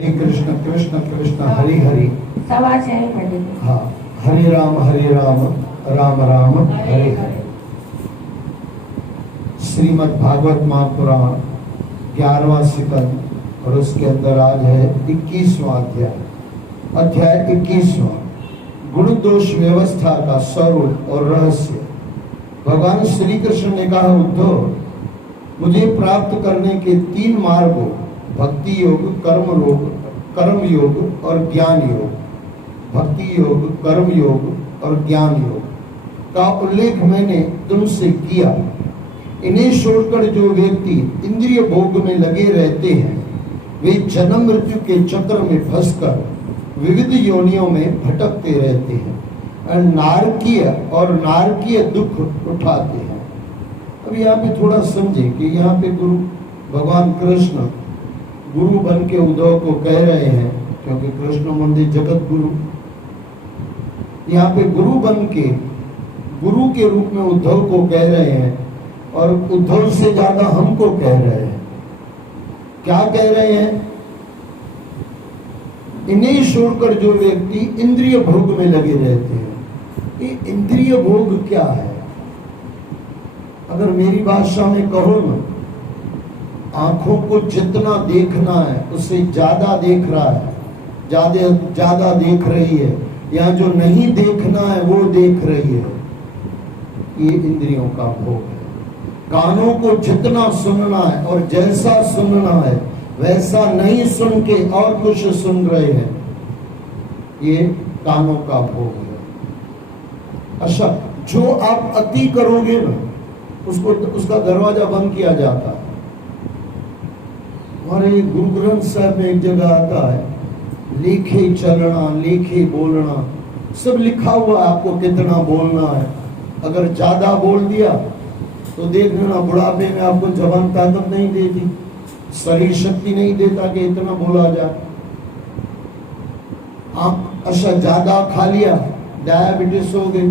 कृष्ण कृष्ण कृष्ण हरि हरि। हाँ, हरे राम राम राम हरे हरे। श्रीमद् भागवत महापुराण 11वां स्कंद और उसके अंदर आज है 21वां अध्याय 21वां गुण दोष व्यवस्था का स्वरूप और रहस्य। भगवान श्री कृष्ण ने कहा, उद्धव, मुझे प्राप्त करने के 3 मार्गों भक्ति योग, कर्म योग और ज्ञान योग, भक्ति योग, कर्म योग और ज्ञान योग का उल्लेख मैंने तुमसे किया। इन्हें छोड़कर जो व्यक्ति इंद्रिय भोग में लगे रहते हैं वे जन्म मृत्यु के चक्र में फंसकर विविध योनियों में भटकते रहते हैं और नारकीय दुख उठाते हैं। अब यहाँ पे थोड़ा समझे कि यहाँ पे गुरु भगवान कृष्ण गुरु बन के उद्धव को कह रहे हैं, क्योंकि कृष्ण मंदिर जगत गुरु, यहाँ पे गुरु बन के गुरु के रूप में उद्धव को कह रहे हैं और उद्धव से ज्यादा हमको कह रहे हैं। क्या कह रहे हैं? इन्हें छोड़कर जो व्यक्ति इंद्रिय भोग में लगे रहते हैं। ये इंद्रिय भोग क्या है? अगर मेरी भाषा में कहो ना, आंखों को जितना देखना है उससे ज्यादा देख रहा है, ज्यादा देख रही है, या जो नहीं देखना है वो देख रही है, ये इंद्रियों का भोग है। कानों को जितना सुनना है और जैसा सुनना है वैसा नहीं सुन के और कुछ सुन रहे हैं, ये कानों का भोग है। अच्छा, जो आप अति करोगे ना उसका दरवाजा बंद किया जाता है। हमारे गुरु ग्रंथ साहब में एक जगह आता है, लेखे चलना, लेखे बोलना, सब लिखा हुआ है आपको कितना बोलना है। अगर ज्यादा बोल दिया तो देख लेना बुढ़ापे में आपको जवान ताकत नहीं देती, शरीर शक्ति नहीं देता कि इतना बोला जाए। आप अच्छा ज्यादा खा लिया, डायबिटीज हो गई।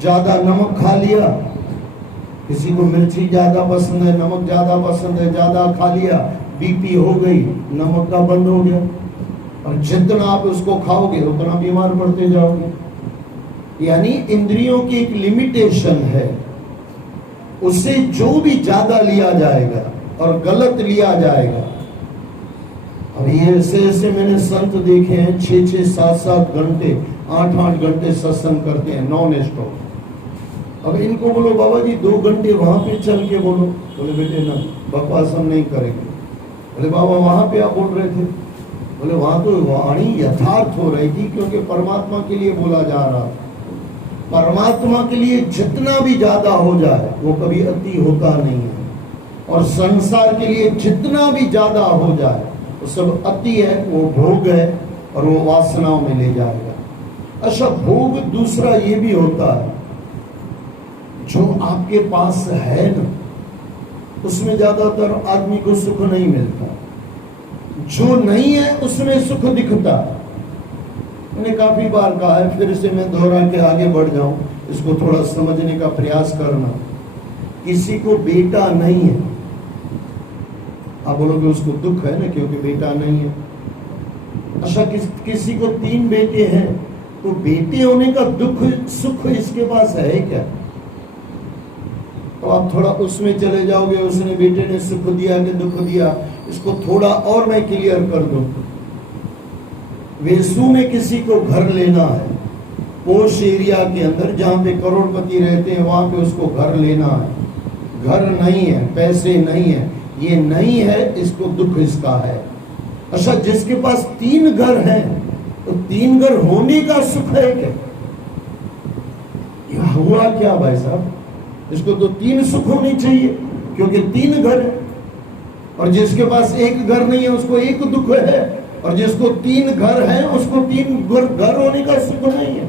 ज्यादा नमक खा लिया, किसी को मिर्ची ज्यादा पसंद है, नमक ज्यादा पसंद है, ज्यादा खा लिया, बीपी हो गई, नमक का बंद हो गया। और जितना आप उसको खाओगे उतना बीमार पड़ते जाओगे। यानी इंद्रियों की एक लिमिटेशन है, उससे जो भी ज्यादा लिया जाएगा और गलत लिया जाएगा। अब ये ऐसे मैंने संत देखे हैं 6-6, 7-7 घंटे, 8-8 घंटे सत्संग करते हैं नॉन स्टॉप। अब इनको बोलो बाबा जी 2 घंटे वहां पे चल के बोलो, बोले बेटे ना, बकवास हम नहीं करेंगे। बोले बाबा वहां पे आप बोल रहे थे? बोले वहां तो वाणी यथार्थ हो रही थी, क्योंकि परमात्मा के लिए बोला जा रहा था। परमात्मा के लिए जितना भी ज्यादा हो जाए वो कभी अति होता नहीं है, और संसार के लिए जितना भी ज्यादा हो जाए वो सब अति है, वो भोग है और वो वासनाओं में ले जाएगा। अच्छा, भोग दूसरा ये भी होता है, जो आपके पास है ना उसमें ज्यादातर आदमी को सुख नहीं मिलता, जो नहीं है उसमें सुख दिखता है। मैंने काफी बार कहा है, फिर से मैं दोहरा के आगे बढ़ जाऊं, इसको थोड़ा समझने का प्रयास करना। किसी को बेटा नहीं है, आप बोलोगे उसको दुख है ना, क्योंकि बेटा नहीं है। अच्छा, किसी को 3 बेटे हैं, तो बेटे होने का दुख सुख इसके पास है क्या? तो आप थोड़ा उसमें चले जाओगे, उसने बेटे ने सुख दिया कि दुख दिया, इसको थोड़ा और मैं क्लियर कर दूं। वेसू में किसी को घर लेना है, पोश एरिया के अंदर जहां पे करोड़पति रहते हैं वहां पे उसको घर लेना है। घर नहीं है, पैसे नहीं है, ये नहीं है, इसको दुख इसका है। अच्छा, जिसके पास 3 घर हैं तो 3 घर होने का सुख है क्या? यह हुआ क्या भाई साहब? इसको तो 3 सुख होनी चाहिए, क्योंकि 3 घर है। और जिसके पास 1 घर नहीं है उसको 1 दुख है, और जिसको 3 घर है उसको 3 घर होने का सुख नहीं है।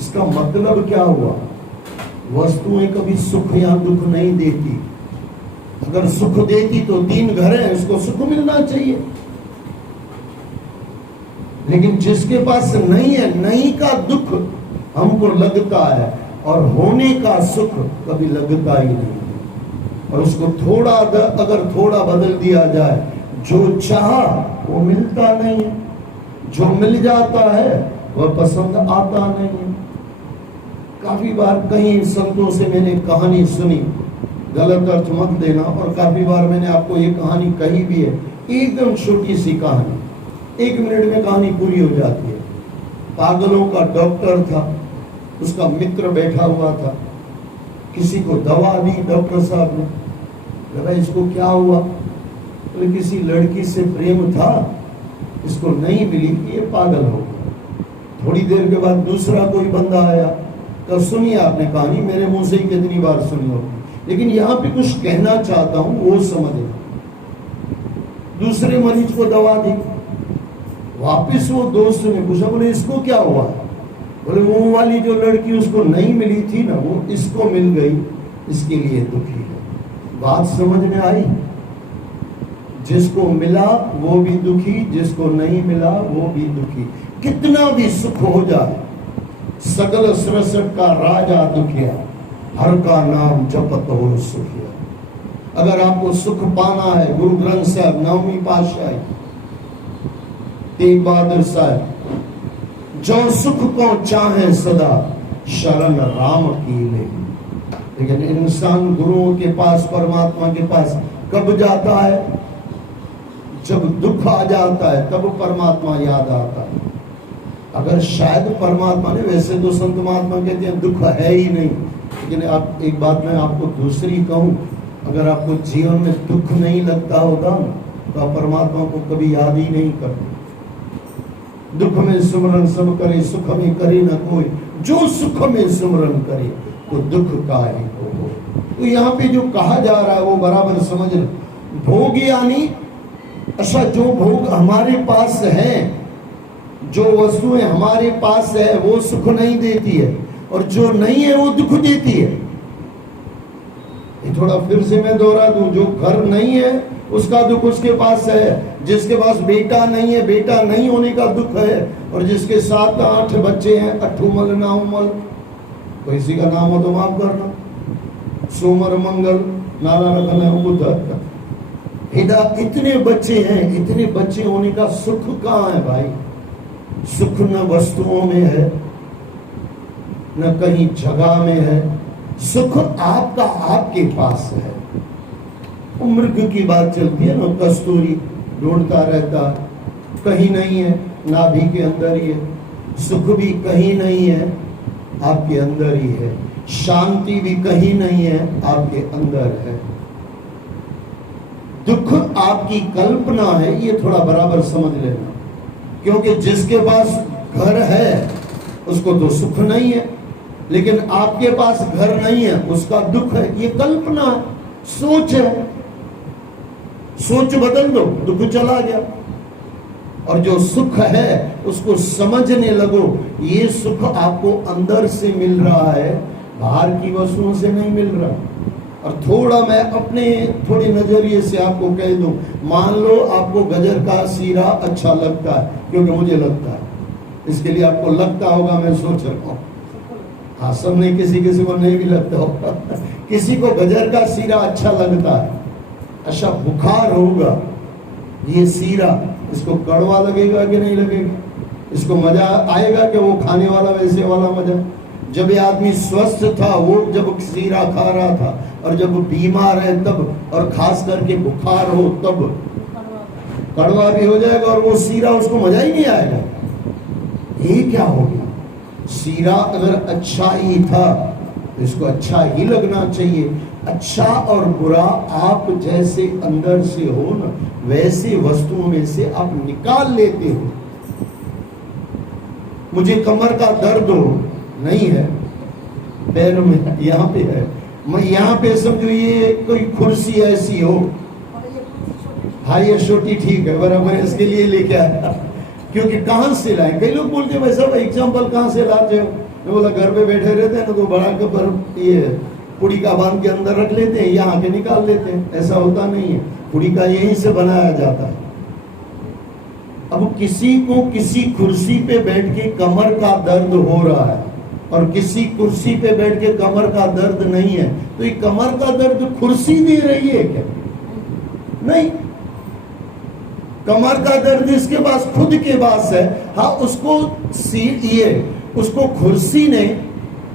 इसका मतलब क्या हुआ? वस्तुएं कभी सुख या दुख नहीं देती। अगर सुख देती तो 3 घर है, उसको सुख मिलना चाहिए। लेकिन जिसके पास नहीं है, नहीं का दुख हमको लगता है और होने का सुख कभी लगता ही नहीं है। और उसको अगर थोड़ा बदल दिया जाए, जो चाहा वो मिलता नहीं है, जो मिल जाता है वह पसंद आता नहीं है। काफी बार कई संतों से मैंने कहानी सुनी, गलत अर्थ मत देना, और काफी बार मैंने आपको ये कहानी कही भी है, एकदम छोटी सी कहानी, 1 मिनट में कहानी पूरी हो जाती है। पागलों का डॉक्टर था, उसका मित्र बैठा हुआ था, किसी को दवा दी डॉक्टर साहब ने, लगा इसको क्या हुआ, तो किसी लड़की से प्रेम था, इसको नहीं मिली, ये पागल हो गया। थोड़ी देर के बाद दूसरा कोई बंदा आया, तो सुनिए आपने कहानी, मेरे मुंह से ही कितनी बार सुनी होगी, लेकिन यहाँ पे कुछ कहना चाहता हूं वो समझे। दूसरे मरीज को दवा दी, वापिस वो दोस्त ने पूछा, बोले इसको क्या हुआ, बोले वो वाली जो लड़की उसको नहीं मिली थी ना, वो इसको मिल गई, इसके लिए दुखी है। बात समझ में आई? जिसको मिला वो भी दुखी, जिसको नहीं मिला वो भी दुखी। कितना भी सुख हो जाए, सगल सरसट का राजा दुखिया, हर का नाम जपत हो सुखिया। अगर आपको सुख पाना है, गुरु ग्रंथ साहब, नववीं पातशाही, तेग बहादुर साहब, जो सुख को चाहे सदा शरण राम की ले। लेकिन इंसान गुरुओं के पास, परमात्मा के पास कब जाता है? जब दुख आ जाता है, तब परमात्मा याद आता है। अगर शायद परमात्मा ने, वैसे तो संत महात्मा कहते हैं दुख है ही नहीं, लेकिन आप एक बात मैं आपको दूसरी कहूं, अगर आपको जीवन में दुख नहीं लगता होगा तो आप परमात्मा को कभी याद ही नहीं करते। दुख में सिमरन सब करे, सुख में करे न कोई, जो सुख में सिमरन करे तो दुख काहे को हो। तो यहाँ पे जो कहा जा रहा है वो बराबर समझ लो। भोग यानी अच्छा, जो भोग हमारे पास है, जो वस्तुएं हमारे पास है वो सुख नहीं देती है, और जो नहीं है वो दुख देती है। ये थोड़ा फिर से मैं दोहरा दूं, जो घर नहीं है उसका दुख उसके पास है, जिसके पास बेटा नहीं है, बेटा नहीं होने का दुख है, और जिसके 7-8 बच्चे हैं, अठुमल नाउमल, किसी का नाम हो तो माफ करना, सोमर मंगल नाना रखना उधर, इतने बच्चे हैं, इतने बच्चे होने का सुख कहाँ है भाई? सुख न वस्तुओं में है, न कहीं जगह में है, सुख आपका आपके पास है। मृग की बात चलती है ना, कस्तूरी ढूंढता रहता, कहीं नहीं है, नाभि के अंदर ही है। सुख भी कहीं नहीं है, आपके अंदर ही है। शांति भी कहीं नहीं है, आपके अंदर है। दुख आपकी कल्पना है, ये थोड़ा बराबर समझ लेना, क्योंकि जिसके पास घर है उसको तो सुख नहीं है, लेकिन आपके पास घर नहीं है उसका दुख है। ये कल्पना है, सोच है, सोच बदल दो, दुख चला गया। और जो सुख है उसको समझने लगो, ये सुख आपको अंदर से मिल रहा है, बाहर की वस्तुओं से नहीं मिल रहा। और थोड़ा मैं अपने थोड़े नजरिए से आपको कह दूं, मान लो आपको गजर का सीरा अच्छा लगता है, क्योंकि मुझे लगता है, इसके लिए आपको लगता होगा, मैं सोच रहा हूँ, हाँ सब नहीं, किसी किसी को नहीं भी लगता होगा किसी को गजर का सीरा अच्छा लगता है। अच्छा, बुखार होगा, ये सीरा इसको कड़वा लगेगा कि नहीं लगेगा? इसको मजा आएगा कि वो खाने वाला वैसे वाला मजा? जब ये आदमी स्वस्थ था वो जब सीरा खा रहा था, और जब बीमार है तब, और खास करके बुखार हो तब कड़वा भी हो जाएगा, और वो सीरा उसको मजा ही नहीं आएगा। ये क्या हो गया? सीरा अगर अच्छा ही था तो इसको अच्छा ही लगना चाहिए। अच्छा और बुरा आप जैसे अंदर से हो ना, वैसे वस्तुओं में से आप निकाल लेते हो। मुझे कमर का दर्द हो, नहीं है पैर में, यहाँ पे है, मैं यहाँ पे समझो ये कोई कुर्सी ऐसी हो, हाँ ये छोटी ठीक है बराबर, इसके लिए लेके आया, क्योंकि कहाँ से लाए? कई लोग बोलते हैं भाई साहब एग्जाम्पल कहाँ से लाते हो? मैं बोला घर पे बैठे रहते हैं ना, तो बड़ा कबर ये पुड़ी का बांध के अंदर रख लेते हैं, यहाँ आके निकाल लेते हैं। ऐसा होता नहीं है, पुड़ी का यहीं से बनाया जाता है। अब किसी को किसी कुर्सी पे बैठ के कमर का दर्द हो रहा है, और किसी कुर्सी पे बैठ के कमर का दर्द नहीं है, तो ये कमर का दर्द कुर्सी दे रही है क्या? नहीं, कमर का दर्द इसके पास खुद के पास है, हाँ उसको उसको कुर्सी ने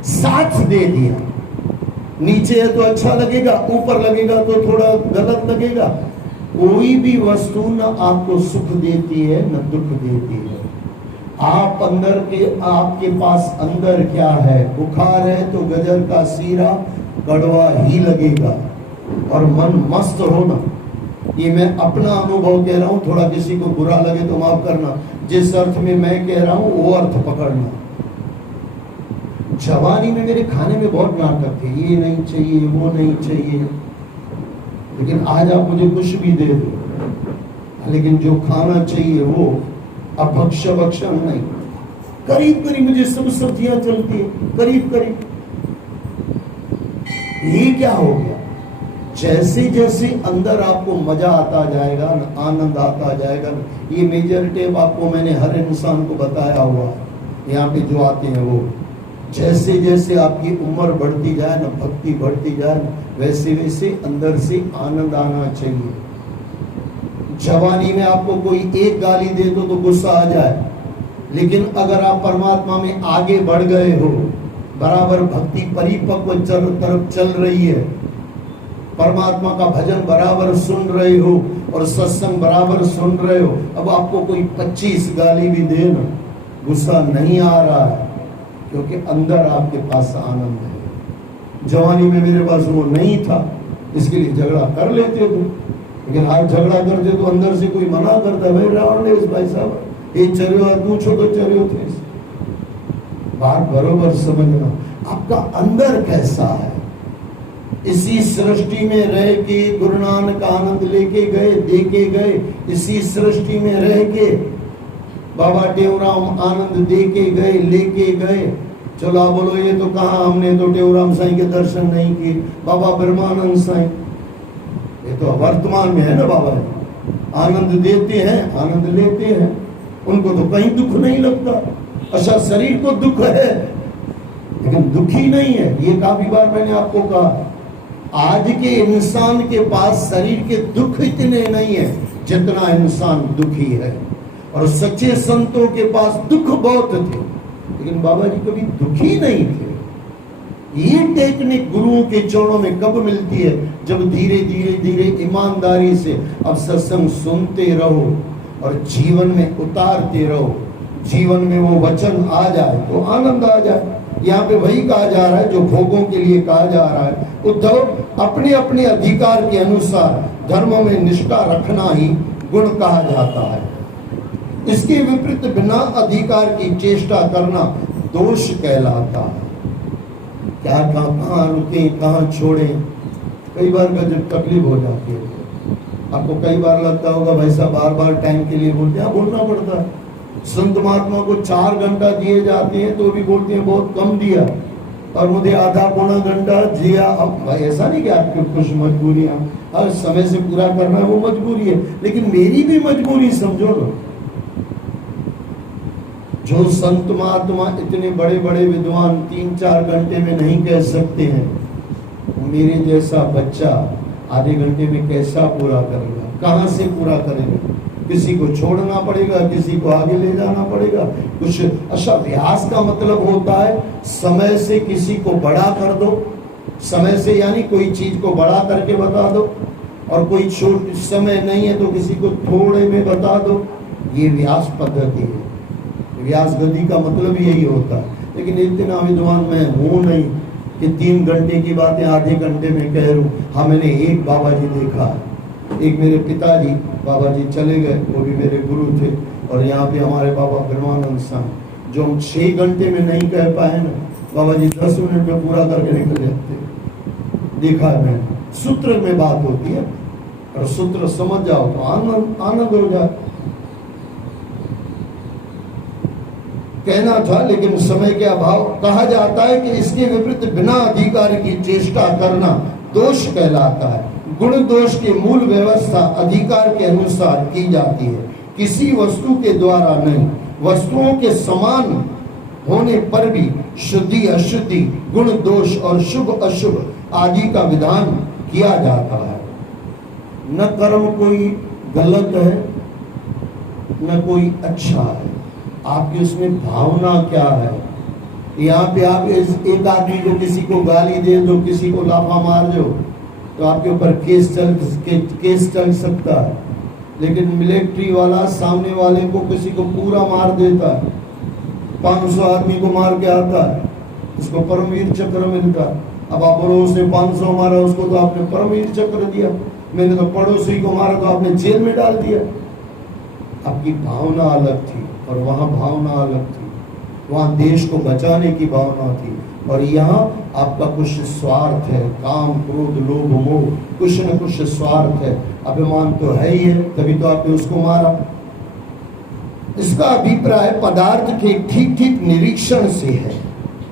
साथ दे दिया। नीचे है तो अच्छा लगेगा, ऊपर लगेगा तो थोड़ा गलत लगेगा। कोई भी वस्तु न आपको सुख देती है न दुख देती है। आप आपके पास अंदर क्या है? बुखार है तो गजर का सीरा कड़वा ही लगेगा और मन मस्त होना। ये मैं अपना अनुभव कह रहा हूं, थोड़ा किसी को बुरा लगे तो माफ करना। जिस अर्थ में मैं कह रहा हूं वो अर्थ पकड़ना। जवानी में मेरे खाने में बहुत नाटक थे, ये नहीं चाहिए वो नहीं चाहिए, लेकिन आज आप मुझे कुछ भी दे दो, लेकिन जो खाना चाहिए वो अभक्ष्य नहीं। करीब करीब मुझे सब सब्जियां चलती है, करीब करीब। ये क्या हो गया? जैसे जैसे अंदर आपको मजा आता जाएगा न, आनंद आता जाएगा न, ये मेजर टेप आपको मैंने हर इंसान को बताया हुआ है, यहाँ पे जो आते हैं वो, जैसे जैसे आपकी उम्र बढ़ती जाए न, भक्ति बढ़ती जाए न, वैसे वैसे अंदर से आनंद आना चाहिए। जवानी में आपको कोई एक गाली दे दो तो गुस्सा आ जाए, लेकिन अगर आप परमात्मा में आगे बढ़ गए हो, बराबर भक्ति परिपक्व तरफ चल रही है, परमात्मा का भजन बराबर सुन रहे हो और सत्संग बराबर सुन रहे हो, अब आपको कोई 25 गाली भी दे ना, गुस्सा नहीं आ रहा है, क्योंकि अंदर आपके पास आनंद है। जवानी में मेरे पास वो नहीं था, इसके लिए झगड़ा कर लेते थे, लेकिन आज झगड़ा करते तो अंदर से कोई मना करता, भाई रावण ने इस भाई साहब ये चरियो पूछो तो चरियो थे। बात बरोबर समझना, आपका अंदर कैसा है। इसी सृष्टि में रह के गुरु नानक आनंद लेके गए, देके गए, इसी सृष्टि में रह के बाबा टेवराम आनंद देके गए, लेके गए। चलो आप बोलो ये तो कहा हमने तो टेवराम साईं के दर्शन नहीं किए, बाबा ब्रह्मानंद साईं ये तो वर्तमान में है ना, बाबा आनंद देते हैं, आनंद लेते हैं, उनको तो कहीं दुख नहीं लगता। अच्छा शरीर को दुख है लेकिन दुखी नहीं है। ये काफी बार मैंने आपको कहा, आज के इंसान के पास शरीर के दुख इतने नहीं है जितना इंसान दुखी है, और सच्चे संतों के पास दुख बहुत थे, लेकिन बाबा जी कभी दुखी नहीं थे। ये टेक्निक गुरुओं के चरणों में कब मिलती है? जब धीरे धीरे धीरे ईमानदारी से अब सत्संग सुनते रहो और जीवन में उतारते रहो, जीवन में वो वचन आ जाए तो आनंद आ जाए। यहाँ पे वही कहा जा रहा है जो भोगों के लिए कहा जा रहा है। उद्धव, अपने अपने अधिकार के अनुसार धर्म में निष्ठा रखना ही गुण कहा जाता है। इसके विपरीत बिना अधिकार की चेष्टा करना दोष कहलाता है। क्या कहाँ रुके, कहाँ छोड़े, कई बार जब तकलीफ हो जाती है। आपको कई बार लगता होगा भाई साहब बार बार टाइम के लिए बोलते हैं, बोलना पड़ता है। संत महात्मा को 4 घंटा दिए जाते हैं तो भी बोलते हैं बहुत कम दिया, और मुझे आधा पौना घंटा दिया। अब भाई ऐसा नहीं कि आपकी कुछ मजबूरियां हर समय से पूरा करना वो मजबूरी है, लेकिन मेरी भी मजबूरी समझो ना। जो संत महात्मा इतने बड़े बड़े विद्वान 3-4 घंटे में नहीं कह सकते हैं, मेरे जैसा बच्चा आधे घंटे में कैसा पूरा करेगा? कहाँ से पूरा करेगा? किसी को छोड़ना पड़ेगा, किसी को आगे ले जाना पड़ेगा कुछ। अच्छा, व्यास का मतलब होता है समय से किसी को बड़ा कर दो, समय से यानी कोई चीज को बड़ा करके बता दो, और कोई छोट समय नहीं है तो किसी को थोड़े में बता दो। ये व्यास पद्धति है। व्यास गति का मतलब यही होता है। लेकिन इतना विद्वान मैं हूं नहीं कि 3 घंटे की बातें आधे घंटे में कह रूं। हाँ, मैंने एक बाबा जी देखा, एक मेरे पिताजी बाबा जी चले गए, वो भी मेरे गुरु थे, और यहाँ पे हमारे बाबा ब्रह्मानंद साईं जो हम 6 घंटे में नहीं कह पाए ना, बाबा जी 10 मिनट में पूरा करके निकल जाते। देखा है मैंने। सूत्र में बात होती है, और सूत्र समझ जाओ तो आनंद हो जाए। कहना था लेकिन समय के अभाव। कहा जाता है कि इसके विपरीत बिना अधिकार की चेष्टा करना दोष कहलाता है। गुण दोष की मूल व्यवस्था अधिकार के अनुसार की जाती है, किसी वस्तु के द्वारा नहीं। वस्तुओं के समान होने पर भी शुद्धि अशुद्धि, गुण दोष और शुभ अशुभ आदि का विधान किया जाता है। न कर्म कोई गलत है न कोई अच्छा है। आपकी उसमें भावना क्या है? यहाँ पे आप एक आदमी को, किसी को गाली दे दो, किसी को लाफा मार दो, तो आपके ऊपर केस चल सकता है। लेकिन मिलिट्री वाला सामने वाले को, किसी को पूरा मार देता है, 500 आदमी को मार के आता है, उसको परमवीर चक्र मिलता है। अब आप बोलो उसने 500 मारा, उसको तो आपने परमवीर चक्र दिया, मैंने तो पड़ोसी को मारा तो आपने जेल में डाल दिया। आपकी भावना अलग थी और वहां भावना अलग थी। वहां देश को बचाने की भावना थी, और यहाँ आपका कुछ स्वार्थ है, काम क्रोध लोभ मोह, कुछ न कुछ स्वार्थ है, अभिमान तो है ही है, तभी तो आपने उसको मारा। इसका अभिप्राय पदार्थ के ठीक ठीक निरीक्षण से है।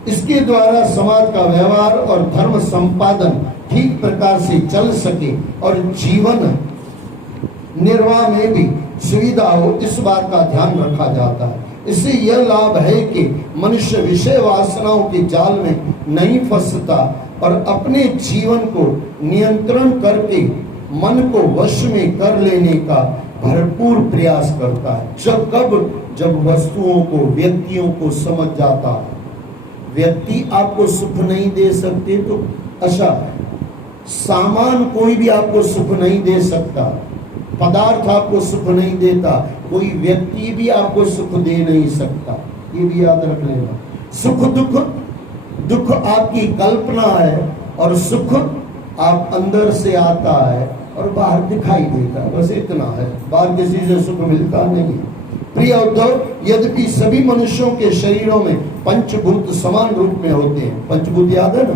इसके द्वारा समाज का व्यवहार और धर्म संपादन ठीक प्रकार से चल सके और जीवन निर्वाह में भी सुविधा हो, इस बात का ध्यान रखा जाता है। इससे यह लाभ है कि मनुष्य विषय वासनाओं के जाल में नहीं फंसता और अपने जीवन को नियंत्रण करके मन को वश में कर लेने का भरपूर प्रयास करता है। जब वस्तुओं को, व्यक्तियों को समझ जाता है। व्यक्ति आपको सुख नहीं दे सकते तो अच्छा, सामान कोई भी आपको सुख नहीं दे सकता, पदार्थ आपको सुख नहीं देता, कोई व्यक्ति भी आपको सुख दे नहीं सकता, ये भी याद रख लेना। सुख दुख आपकी कल्पना है, और सुख आप अंदर से आता है और बाहर दिखाई देता है, बस इतना है, बाहर किसी से सुख मिलता नहीं। प्रिय उद्धव, यद्यपि सभी मनुष्यों के शरीरों में पंचभूत समान रूप में होते हैं, पंचभूत याद है ना,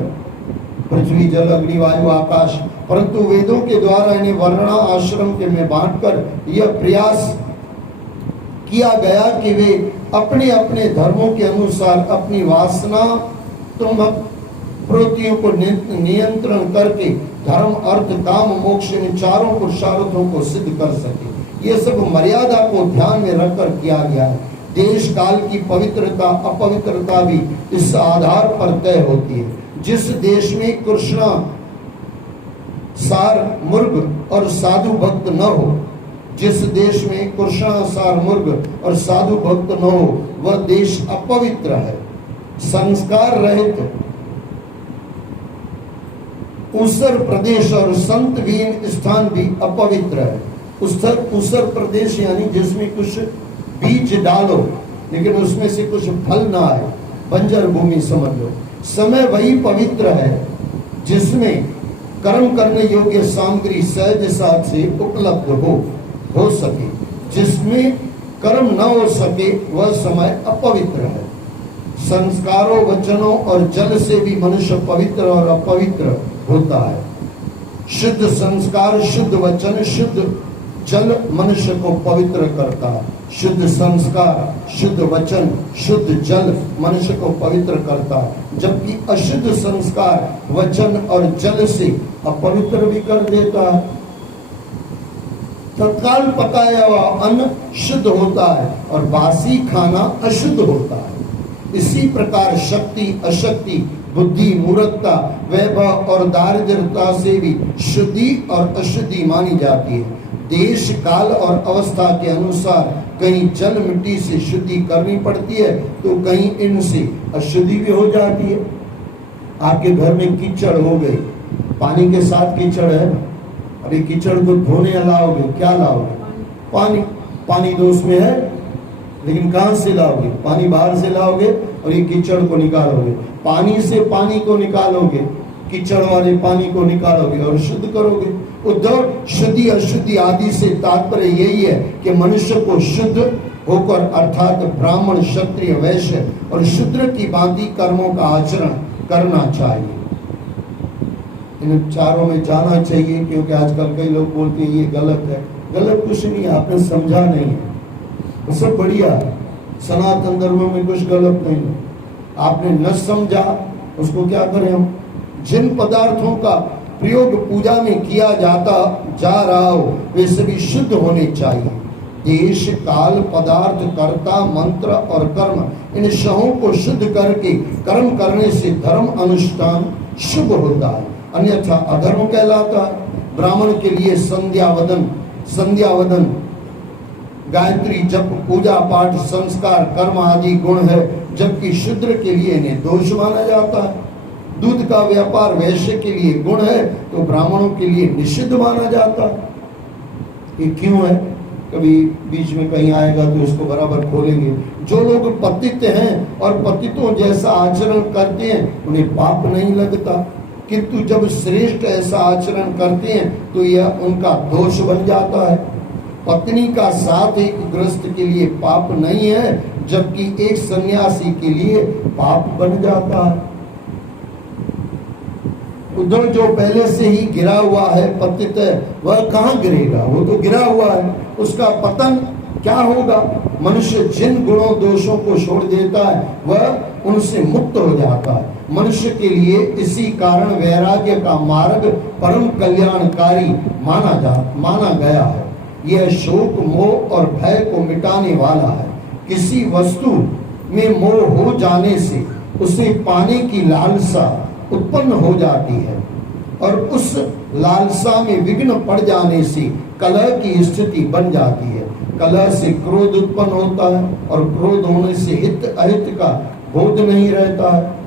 पृथ्वी जल अग्नि वायु आकाश, परंतु वेदों के द्वारा इन्हें वर्णा आश्रम के में बांटकर यह प्रयास किया गया कि वे अपने अपने धर्मों के अनुसार अपनी वासना प्रवृत्तियों को नियंत्रण करके धर्म अर्थ काम मोक्ष इन चारों पुरुषार्थों को सिद्ध कर सके। ये सब मर्यादा को ध्यान में रखकर किया गया है। देश काल की पवित्रता अपवित्रता भी इस आधार पर तय होती है। जिस देश में कृष्णा सार मुर्ग और साधु भक्त न हो, जिस देश में कृष्णा सार मुर्ग और साधु भक्त न हो, वह देश अपवित्र है। संस्कार रहित उत्तर प्रदेश और संत विहीन स्थान भी अपवित्र है। उत्तर प्रदेश यानी जिसमें कुछ बीज डालो लेकिन उसमें से कुछ फल ना आए, बंजर भूमि समझ लो। समय वही पवित्र है जिसमें कर्म करने योग्य सामग्री सहज साथ से उपलब्ध हो सके। जिसमें कर्म न हो सके वह समय अपवित्र है। संस्कारों वचनों और जल से भी मनुष्य पवित्र और अपवित्र होता है। शुद्ध संस्कार शुद्ध वचन शुद्ध जल मनुष्य को पवित्र करता है। शुद्ध संस्कार शुद्ध वचन शुद्ध जल मनुष्य को पवित्र करता है, जबकि अशुद्ध संस्कार वचन और जल से अपवित्र भी कर देता है। तत्काल पकाया हुआ अन्न शुद्ध होता है और बासी खाना अशुद्ध होता है। इसी प्रकार शक्ति अशक्ति बुद्धि मूर्खता वैभव और दारिद्रता से भी शुद्धि और अशुद्धि मानी जाती है। देश काल और अवस्था के अनुसार कहीं जल मिट्टी से शुद्धि करनी पड़ती है तो कहीं इनसे अशुद्धि भी हो जाती है। आपके घर में कीचड़ हो गई, पानी के साथ कीचड़ है ना, अभी कीचड़ को धोने लाओगे, क्या लाओगे? पानी। पानी तो उसमें है लेकिन कहां से लाओगे? पानी बाहर से लाओगे और ये कीचड़ को निकालोगे। पानी से पानी को निकालोगे, कीचड़ वाले पानी को निकालोगे और शुद्ध करोगे। उद्धव, शुद्धि अशुद्धि आदि से तात्पर्य यही है कि मनुष्य को शुद्ध होकर अर्थात ब्राह्मण क्षत्रिय वैश्य और शूद्र की भांति कर्मों का आचरण करना चाहिए। इन चारों में जाना चाहिए, क्योंकि आजकल कई लोग बोलते हैं ये गलत है। गलत कुछ नहीं है, आपने समझा नहीं है, सब बढ़िया है। सनातन धर्म में कुछ गलत नहीं है, आपने न समझा उसको क्या करें हम। जिन पदार्थों का प्रयोग पूजा में किया जा रहा हो वे सभी शुद्ध होने चाहिए। देश काल पदार्थ कर्ता मंत्र और कर्म इन सबों को शुद्ध करके कर्म करने से धर्म अनुष्ठान शुभ होता है, अन्यथा अधर्म कहलाता है। ब्राह्मण के लिए संध्यावदन गायत्री जप पूजा पाठ संस्कार कर्म आदि गुण है, जबकि शूद्र के लिए इन्हें दोष माना जाता है। दूध का व्यापार वैश्य के लिए गुण है तो ब्राह्मणों के लिए निषिद्ध माना जाता है। ये क्यों है? कभी बीच में कहीं आएगा तो इसको बराबर खोलेंगे। जो लोग पतित हैं और पतितों जैसा आचरण करते हैं उन्हें पाप नहीं लगता, किंतु जब श्रेष्ठ ऐसा आचरण करते हैं तो यह उनका दोष बन जाता है। पत्नी का साथ एक गृहस्थ के लिए पाप नहीं है, जबकि एक सन्यासी के लिए पाप बन जाता है। उधर जो पहले से ही गिरा हुआ है, पतित है, वह कहाँ गिरेगा? वो तो गिरा हुआ है, उसका पतन क्या होगा? मनुष्य जिन गुणों दोषों को छोड़ देता है वह उनसे मुक्त हो जाता है। मनुष्य के लिए इसी कारण वैराग्य का मार्ग परम कल्याणकारी माना गया है। यह शोक मोह और भय को मिटाने वाला है। किसी वस्तु में मोह हो जाने से उसे पाने की लालसा उत्पन्न हो जाती है और उस लालसा में विघ्न पड़ जाने से कलह की स्थिति बन जाती है। कलह से क्रोध उत्पन्न होता है और क्रोध होने से हित अहित का बोध नहीं रहता है।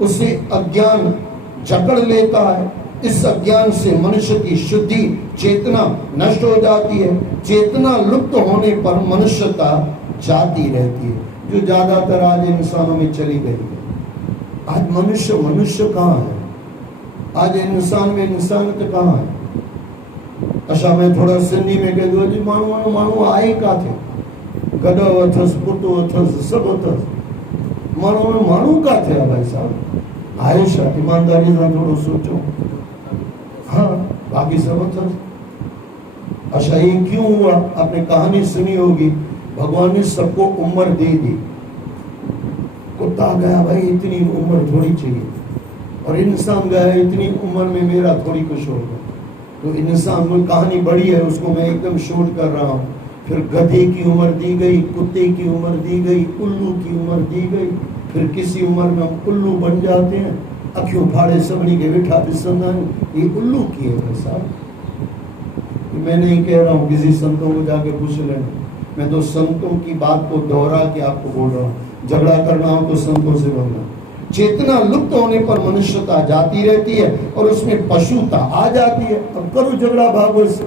उसे अज्ञान जकड़ लेता है। इस अज्ञान से मनुष्य की शुद्धि चेतना नष्ट हो जाती है। चेतना लुप्त होने पर मनुष्यता जाती रहती है, जो ज्यादातर आज इंसानों में चली गई है। आज मनुष्य कहाँ है? आज इंसान में इंसानियत कहाँ है? अच्छा, मैं थोड़ा सिंधी में कह दूं जी, माण्हू आए का थे, गडो अथस पुटो अथस सब अथस, माण्हू का थे भाई साहब? आए छा? ईमानदारी से थोड़ा सोचो। हाँ, बाकी सब अथस। अच्छा, ये क्यों हुआ? आपने कहानी सुनी होगी, भगवान ने सबको उम्र दे दी। कुत्ता गया भाई इतनी उम्र थोड़ी चाहिए, और इंसान गया इतनी उम्र में मेरा थोड़ी कुछ होगा। तो इंसान में कहानी बड़ी है, उसको मैं एकदम शॉर्ट कर रहा हूँ। फिर गधे की उम्र दी गई, कुत्ते की उम्र दी गई, उल्लू की उम्र दी गई। फिर किसी उम्र में हम उल्लू बन जाते हैं, अखियों फाड़े सबनी के बिठा बिसंदान, ये उल्लू की है भाई साहब। मैं नहीं कह रहा हूँ, किसी संतों को जाके पूछ लेना। मैं तो संतों की बात को दोहरा के आपको बोल रहा हूँ। झगड़ा करना हो तो संतों से बोलना। चेतना लुप्त होने पर मनुष्यता जाती रहती है और उसमें पशुता आ जाती है। अब करो झगड़ा भागो से,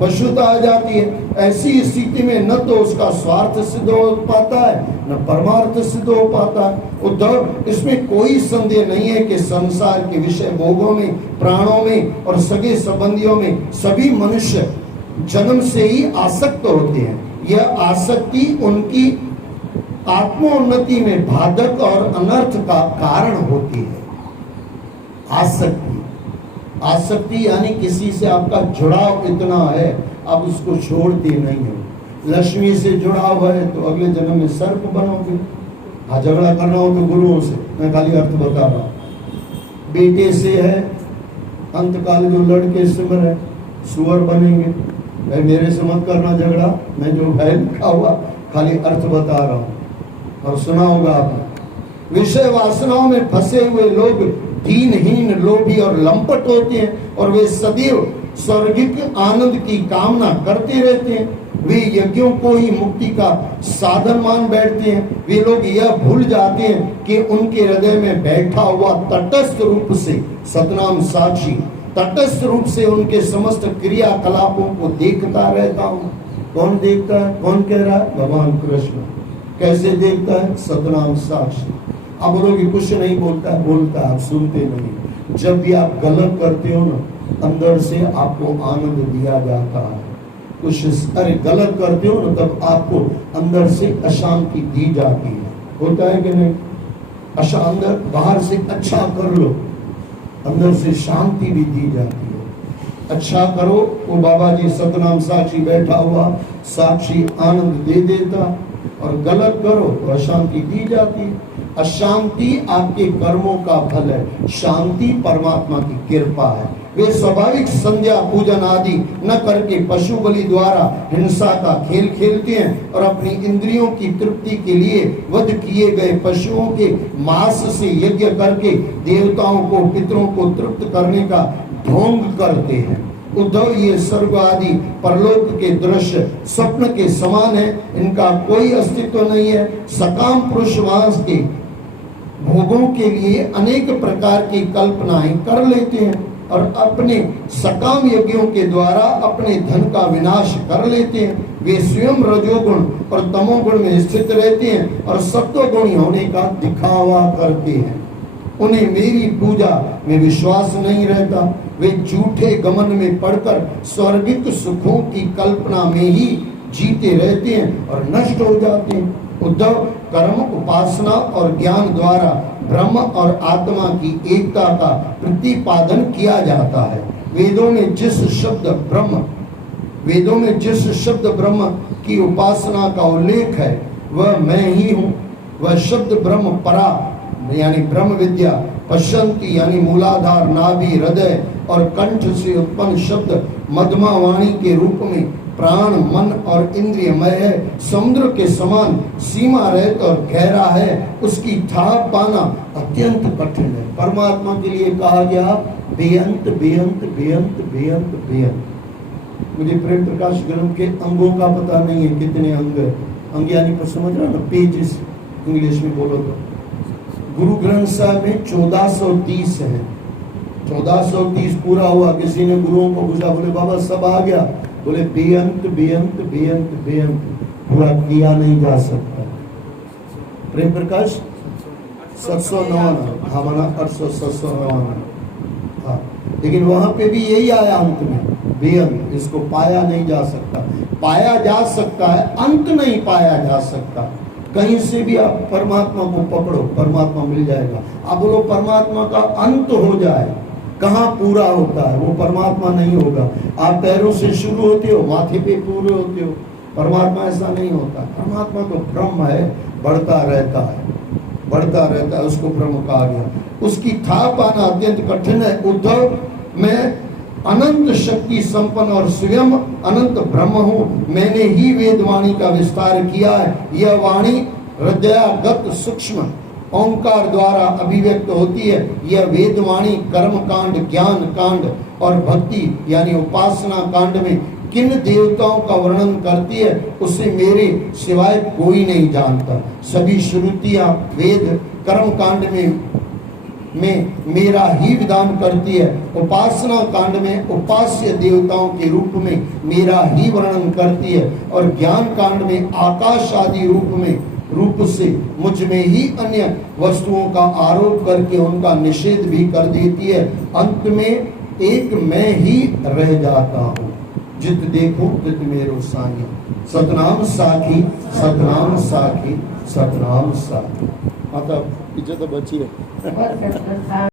पशुता आ जाती है। ऐसी स्थिति में न तो उसका स्वार्थ सिद्ध हो पाता है, न परमार्थ सिद्ध हो पाता है। उद्धव, इसमें कोई संदेह नहीं है कि संसार के विषय भोगों में, प्राणों में और सगे संबंधियों में सभी मनुष्य जन्म से ही आसक्त होते हैं। यह आसक्ति उनकी आत्मोन्नति में बाधक और अनर्थ का कारण होती है। आसक्ति यानी किसी से आपका जुड़ाव इतना है आप उसको छोड़ते नहीं हो। लक्ष्मी से जुड़ाव है तो अगले जन्म में सर्प बनोगे। हाँ, झगड़ा करना हो तो गुरुओं से, मैं खाली अर्थ बता रहा हूँ। बेटे से है, अंतकाल जो लड़के सिमर है सुअर बनेंगे। भाई मेरे से मत करना झगड़ा, मैं जो है लिखा हुआ खाली अर्थ बता रहा हूँ। और सुना होगा आपने, विषय वासनाओं में फंसे हुए लोग दीनहीन, लोभी और लंपट होते हैं और वे सदैव स्वर्गिक आनंद की कामना करते रहते हैं। वे यज्ञों को ही मुक्ति का साधन मान बैठते हैं। वे लोग यह भूल जाते हैं कि उनके हृदय में बैठा हुआ तटस्थ रूप से सतनाम साक्षी तटस्थ रूप से उनके समस्त क्रियाकलापों को देखता रहता हूँ। कौन देखता है? कौन कह रहा है? भगवान कृष्ण। कैसे देखता है? सतनाम साक्षी। आप बोलोगे कुछ नहीं बोलता है, बोलता है, आप सुनते नहीं। जब भी आप गलत करते हो ना, अंदर से आपको आनंद दिया जाता है। कुछ अरे गलत करते हो ना, तब आपको अंदर से अशांति दी जाती है। होता है कि नहीं? अंदर बाहर से अच्छा कर लो, अंदर से शांति भी दी जाती है। अच्छा करो, वो बाबा जी सतनाम साक्षी बैठा हुआ साक्षी आनंद दे देता, और गलत करो तो अशांति दी जाती है। अशांति आपके कर्मों का फल है, शांति परमात्मा की कृपा है। वे स्वाभाविक संध्या पूजन आदि न करके पशु बलि द्वारा हिंसा का खेल खेलते हैं और अपनी इंद्रियों की तृप्ति के लिए वध किए गए पशुओं के मांस से यज्ञ करके देवताओं को, पितरों को तृप्त करने का ढोंग करते हैं। उद्धव ये स्वर्ग आदि परलोक के दृश्य स्वप्न के समान है, इनका कोई अस्तित्व नहीं है। सकाम पुरुष वहां के भोगों के लिए अनेक प्रकार की कल्पनाएं कर लेते हैं और अपने सकाम यज्ञों के द्वारा अपने धन का विनाश कर लेते हैं। वे स्वयं रजोगुण और तमोगुण में स्थित रहते हैं और सत्वगुणी होने का दिखावा करते हैं। उन्हें मेरी पूजा में विश्वास नहीं रहता। वे झूठे गमन में पड़कर स्वर्गिक सुखों की कल्पना में ही जीते रहते हैं और नष्ट हो जाते हैं। उद्धव, कर्म, उपासना और ज्ञान द्वारा ब्रह्म और आत्मा की एकता का प्रतिपादन किया जाता है। वेदों में जिस शब्द ब्रह्म की उपासना का उल्लेख है वह मैं ही हूँ। वह शब्द ब्रह्म परा यानी ब्रह्म विद्या, पश्यंती यानी मूलाधार, नाभि, हृदय और कंठ से उत्पन्न शब्द मध्यमा वाणी के रूप में प्राण, मन और इंद्रियमय है। समुद्र के समान सीमा रहित और गहरा है। उसकी था पाना अत्यंत कठिन है। परमात्मा के लिए कहा गया बेअंत बेअंत बेअंत बेअंत बेअंत। मुझे प्रेम प्रकाश ग्रंथ के अंगों का पता नहीं है कितने अंग है। अंग यानी पर समझ रहा ना, पेजेस इंग्लिश में बोलो तो। गुरु ग्रंथ साहब में 1430 है। 1430 पूरा हुआ। किसी ने गुरुओं को पूछा, बोले बाबा सब आ गया? बोले बेअंत बेअंत बेअंत बेअंत, पूरा किया नहीं जा सकता। प्रेम प्रकाश 799, हमारा 899। हाँ, लेकिन वहां पे भी यही आया अंत में बेअंत। इसको पाया नहीं जा सकता। पाया जा सकता है, अंत नहीं पाया जा सकता। कहीं से भी आप परमात्मा को पकड़ो, परमात्मा मिल जाएगा। आप बोलो परमात्मा का अंत हो जाए, कहाँ पूरा होता है? वो परमात्मा नहीं होगा। आप पैरों से शुरू होते हो, माथे पे पूरे होते हो। परमात्मा ऐसा नहीं होता। परमात्मा तो ब्रह्म है, बढ़ता रहता है, बढ़ता रहता है, उसको ब्रह्म कहा गया। उसकी था पाना अत्यंत कठिन है। उद्धव, मैं अनंत शक्ति संपन्न और स्वयं अनंत ब्रह्म हूँ। मैंने ही वेद वाणी का विस्तार किया है। यह वाणी हृदयागत सूक्ष्म ओंकार द्वारा अभिव्यक्त होती है। यह वेद वाणी कर्म कांड, ज्ञान कांड और भक्ति यानी उपासना कांड में किन देवताओं का वर्णन करती है उसे मेरे सिवाय कोई नहीं जानता। सभी श्रुतियां वेद कर्म कांड में मेरा ही विधान करती है। उपासना कांड में उपास्य देवताओं के रूप में मेरा ही वर्णन करती है और ज्ञान कांड में आकाश आदि रूप से मुझ में ही अन्य वस्तुओं का आरोप करके उनका निषेध भी कर देती है। अंत में एक मैं ही रह जाता हूँ। जित देखो तित मेरो सानी। सतनाम साखी, सतनाम साखी, सतनाम साखी। मतलब इज्जत बची है।